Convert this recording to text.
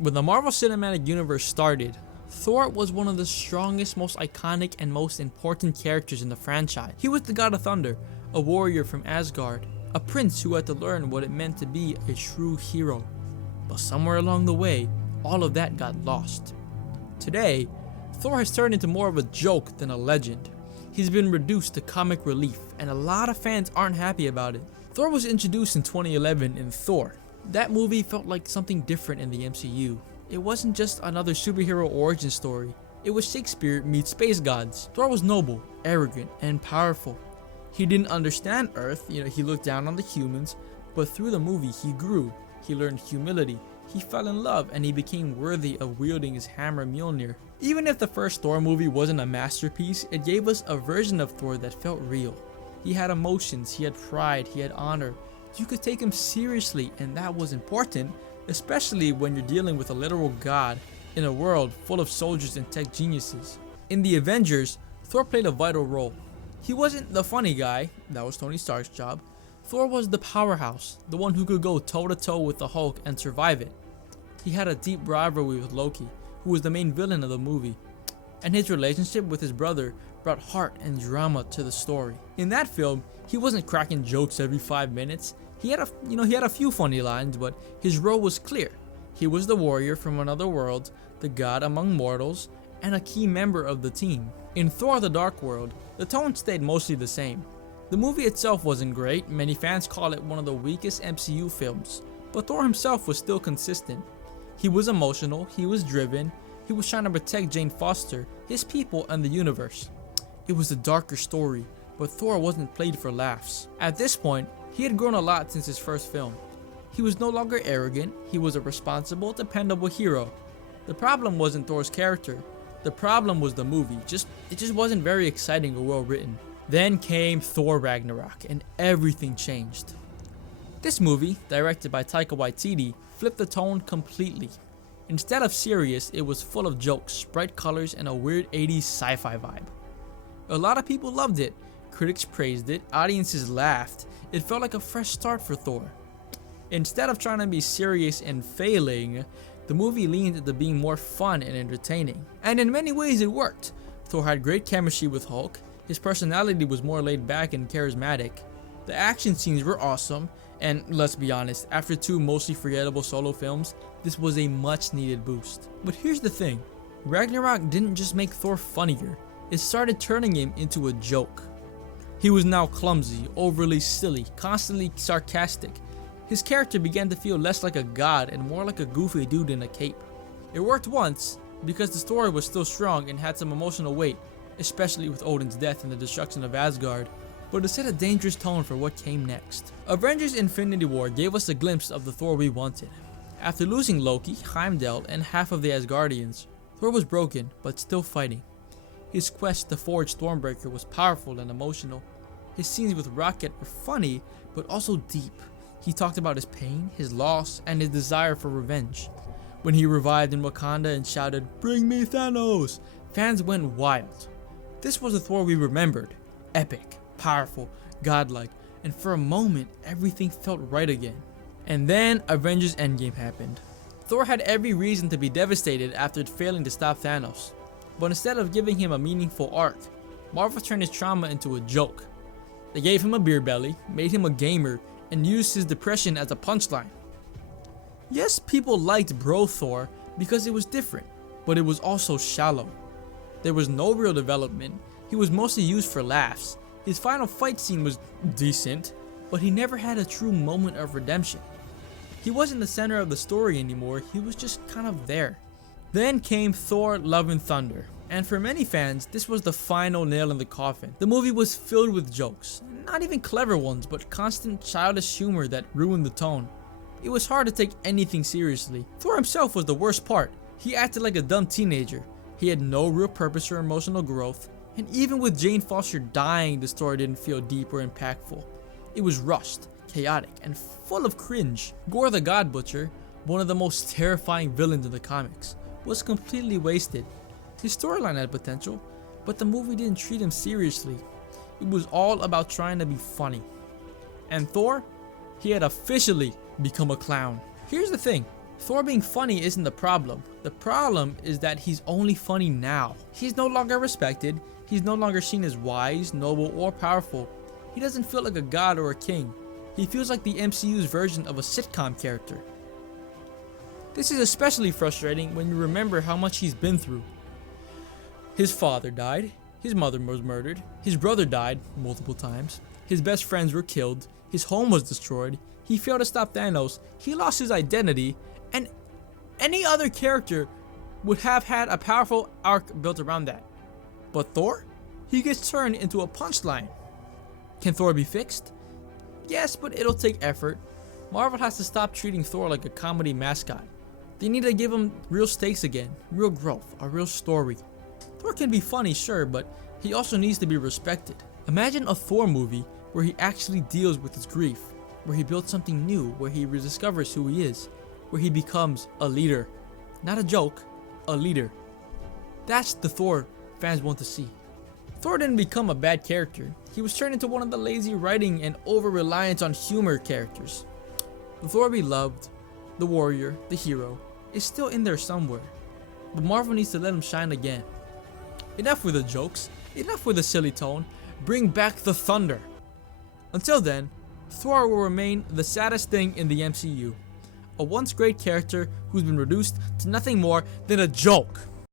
When the Marvel Cinematic Universe started, Thor was one of the strongest, most iconic, and most important characters in the franchise. He was the god of thunder, a warrior from Asgard, a prince who had to learn what it meant to be a true hero. But somewhere along the way, all of that got lost. Today, Thor has turned into more of a joke than a legend. He's been reduced to comic relief, and a lot of fans aren't happy about it. Thor was introduced in 2011 in Thor. That movie felt like something different in the MCU. It wasn't just another superhero origin story. It was Shakespeare meets space gods. Thor was noble, arrogant, and powerful. He didn't understand Earth, he looked down on the humans, but through the movie he grew. He learned humility, he fell in love, and he became worthy of wielding his hammer Mjolnir. Even if the first Thor movie wasn't a masterpiece, it gave us a version of Thor that felt real. He had emotions, he had pride, he had honor. You could take him seriously, and that was important, especially when you're dealing with a literal god in a world full of soldiers and tech geniuses. In the Avengers, Thor played a vital role. He wasn't the funny guy, that was Tony Stark's job. Thor was the powerhouse, the one who could go toe to toe with the Hulk and survive it. He had a deep rivalry with Loki, who was the main villain of the movie, and his relationship with his brother brought heart and drama to the story. In that film, he wasn't cracking jokes every 5 minutes. He had a few funny lines, but his role was clear. He was the warrior from another world, the god among mortals, and a key member of the team. In Thor: The Dark World, the tone stayed mostly the same. The movie itself wasn't great. Many fans call it one of the weakest MCU films, but Thor himself was still consistent. He was emotional, he was driven, he was trying to protect Jane Foster, his people, and the universe. It was a darker story, but Thor wasn't played for laughs. At this point, he had grown a lot since his first film. He was no longer arrogant, he was a responsible, dependable hero. The problem wasn't Thor's character, the problem was the movie. It just wasn't very exciting or well written. Then came Thor Ragnarok, and everything changed. This movie, directed by Taika Waititi, flipped the tone completely. Instead of serious, it was full of jokes, bright colors, and a weird 80s sci-fi vibe. A lot of people loved it, critics praised it, audiences laughed. It felt like a fresh start for Thor. Instead of trying to be serious and failing, the movie leaned into being more fun and entertaining. And in many ways it worked. Thor had great chemistry with Hulk, his personality was more laid back and charismatic, the action scenes were awesome, and let's be honest, after 2 mostly forgettable solo films, this was a much needed boost. But here's the thing, Ragnarok didn't just make Thor funnier, it started turning him into a joke. He was now clumsy, overly silly, constantly sarcastic. His character began to feel less like a god and more like a goofy dude in a cape. It worked once, because the story was still strong and had some emotional weight, especially with Odin's death and the destruction of Asgard, but it set a dangerous tone for what came next. Avengers: Infinity War gave us a glimpse of the Thor we wanted. After losing Loki, Heimdall, and half of the Asgardians, Thor was broken, but still fighting. His quest to forge Stormbreaker was powerful and emotional. His scenes with Rocket were funny, but also deep. He talked about his pain, his loss, and his desire for revenge. When he revived in Wakanda and shouted, "Bring me Thanos!" fans went wild. This was the Thor we remembered. Epic, powerful, godlike, and for a moment, everything felt right again. And then Avengers Endgame happened. Thor had every reason to be devastated after failing to stop Thanos. But instead of giving him a meaningful arc, Marvel turned his trauma into a joke. They gave him a beer belly, made him a gamer, and used his depression as a punchline. Yes, people liked Bro Thor because it was different, but it was also shallow. There was no real development, he was mostly used for laughs. His final fight scene was decent, but he never had a true moment of redemption. He wasn't the center of the story anymore, he was just kind of there. Then came Thor: Love and Thunder, and for many fans, this was the final nail in the coffin. The movie was filled with jokes, not even clever ones, but constant childish humor that ruined the tone. It was hard to take anything seriously. Thor himself was the worst part. He acted like a dumb teenager. He had no real purpose or emotional growth, and even with Jane Foster dying, the story didn't feel deep or impactful. It was rushed, chaotic, and full of cringe. Gore the God Butcher, one of the most terrifying villains in the comics, was completely wasted. His storyline had potential, but the movie didn't treat him seriously. It was all about trying to be funny. And Thor? He had officially become a clown. Here's the thing, Thor being funny isn't the problem. The problem is that he's only funny now. He's no longer respected. He's no longer seen as wise, noble, or powerful. He doesn't feel like a god or a king. He feels like the MCU's version of a sitcom character. This is especially frustrating when you remember how much he's been through. His father died, his mother was murdered, his brother died multiple times, his best friends were killed, his home was destroyed, he failed to stop Thanos, he lost his identity, and any other character would have had a powerful arc built around that. But Thor? He gets turned into a punchline. Can Thor be fixed? Yes, but it'll take effort. Marvel has to stop treating Thor like a comedy mascot. They need to give him real stakes again, real growth, a real story. Thor can be funny, sure, but he also needs to be respected. Imagine a Thor movie where he actually deals with his grief, where he builds something new, where he rediscovers who he is, where he becomes a leader. Not a joke, a leader. That's the Thor fans want to see. Thor didn't become a bad character. He was turned into one of the lazy writing and over-reliance on humor characters. The Thor we loved, the warrior, the hero, is still in there somewhere. But Marvel needs to let him shine again. Enough with the jokes, enough with the silly tone, bring back the thunder. Until then, Thor will remain the saddest thing in the MCU. A once great character who's been reduced to nothing more than a joke.